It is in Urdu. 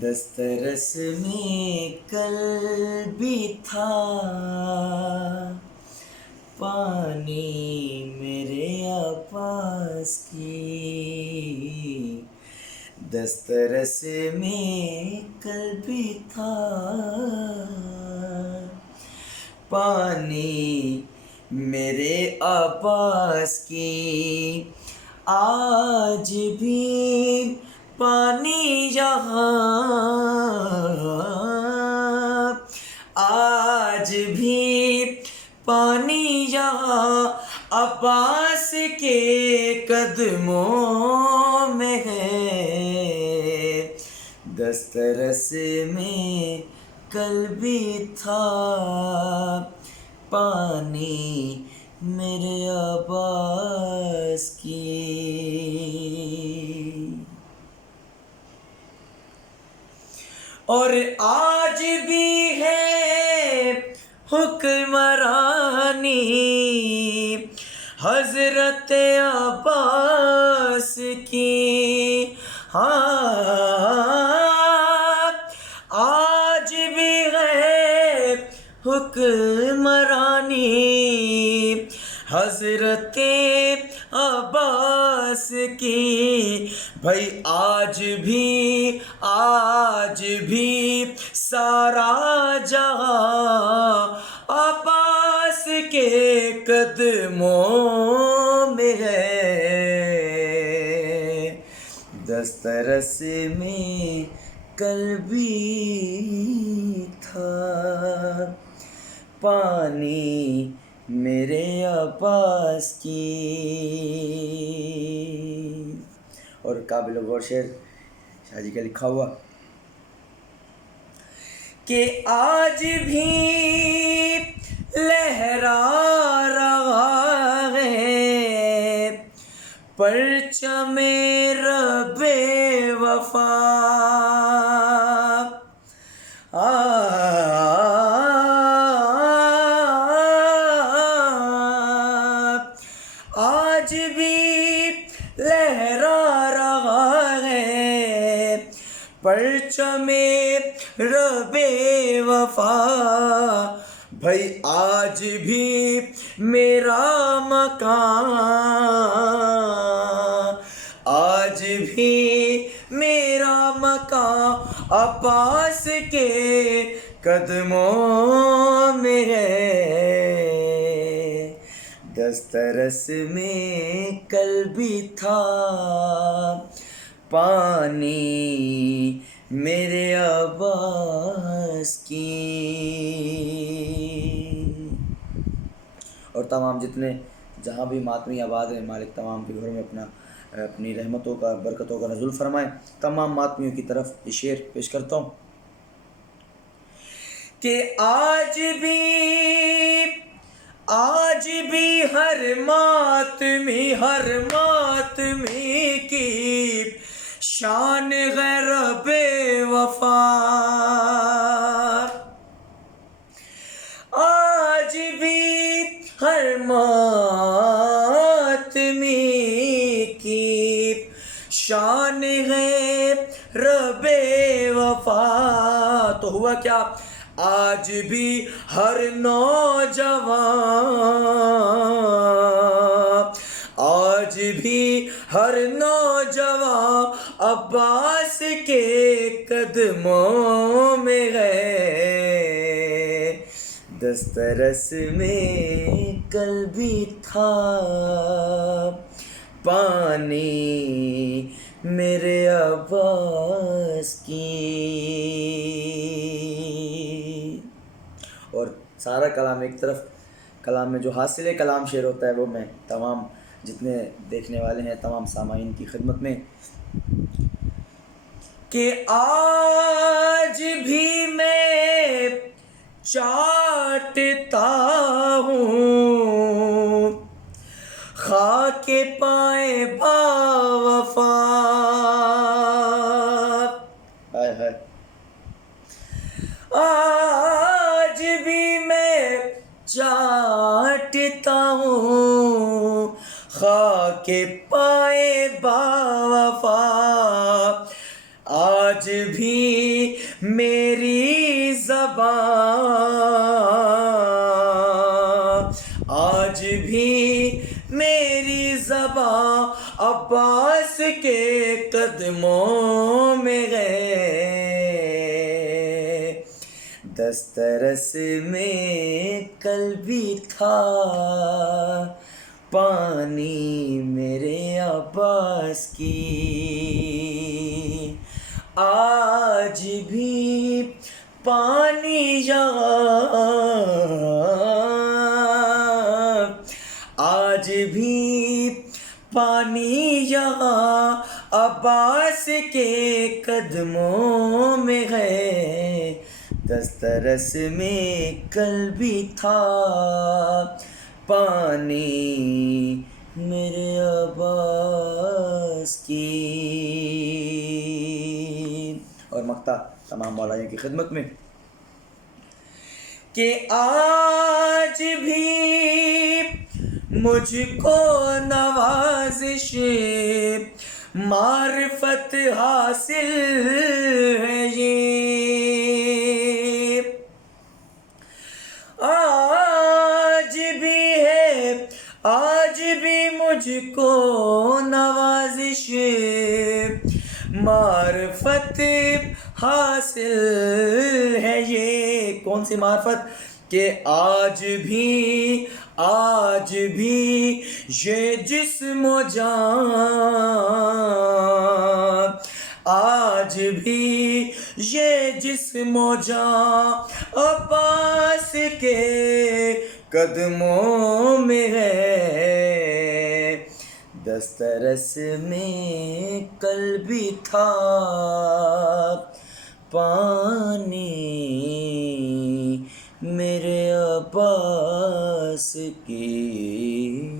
دسترس میں کل بھی تھا پانی میرے آپاس کی، دسترس میں کل بھی تھا پانی میرے آپاس کی، آج بھی پانی یہاں، آج بھی پانی یہاں عباس کے قدموں میں ہے، دسترس میں کل بھی تھا پانی میرے عباس کی۔ اور آج بھی ہے حکمرانی حضرت عباس کی، ہاں آج بھی ہے حکمرانی حضرت عباس کی، بھائی آج بھی سارا جہاں عباس کے قدموں میں ہے، دسترس میں کل بھی تھا پانی میرے عباس کی۔ اور قابل غور شعر شاہ جی کا لکھا ہوا کہ آج بھی لہرا رہا ہے پرچم رب وفا، آج بھی لہرا رہا ہے پرچم رب وفا، بھائی آج بھی میرا مکان، آج بھی میرا مکان عباس کے قدموں میں ہے، دسترس میں کل بھی تھا پانی میرے عباس کی۔ اور تمام جتنے جہاں بھی ماتمی آباد ہیں، مالک تمام کے گھروں میں اپنی رحمتوں کا برکتوں کا نزول فرمائیں۔ تمام ماتمیوں کی طرف یہ شعر پیش کرتا ہوں کہ آج بھی ہر ماتمی کی شان ہے رب وفا، آج بھی ہر ماتمی کی شان ہے رب وفا، تو ہوا کیا؟ آج بھی ہر نوجوان عباس کے قدموں میں ہے، دسترس میں کل بھی تھا پانی میرے عباس کی۔ اور سارا کلام ایک طرف، کلام میں جو حاصل کلام شعر ہوتا ہے وہ میں تمام جتنے دیکھنے والے ہیں تمام سامعین کی خدمت میں کہ آج بھی میں چاٹتا ہوں خاک پائے با وفا، آج بھی میں چاٹتا کٹتا ہوں خاک پائے باوفا، آج بھی میری زبان، آج بھی میری زبان عباس کے قدموں میں ہے، دسترس میں کل بھی تھا پانی میرے عباس کی، آج بھی پانی یہاں، آج بھی پانی یہاں عباس کے قدموں میں ہے، دسترس میں کل بھی تھا پانی میرے عباس کی۔ اور مقطع تمام مولائیوں کی خدمت میں کہ آج بھی مجھ کو نوازش معرفت حاصل ہے یہ، آج بھی ہے، آج بھی مجھ کو نوازش معرفت حاصل ہے یہ، کون سی معرفت؟ کہ آج بھی یہ جسم و جان، آج بھی یہ جسم و جان عباس کے قدموں میں ہے، دسترس میں کل بھی تھا پانی میرے عباس کی۔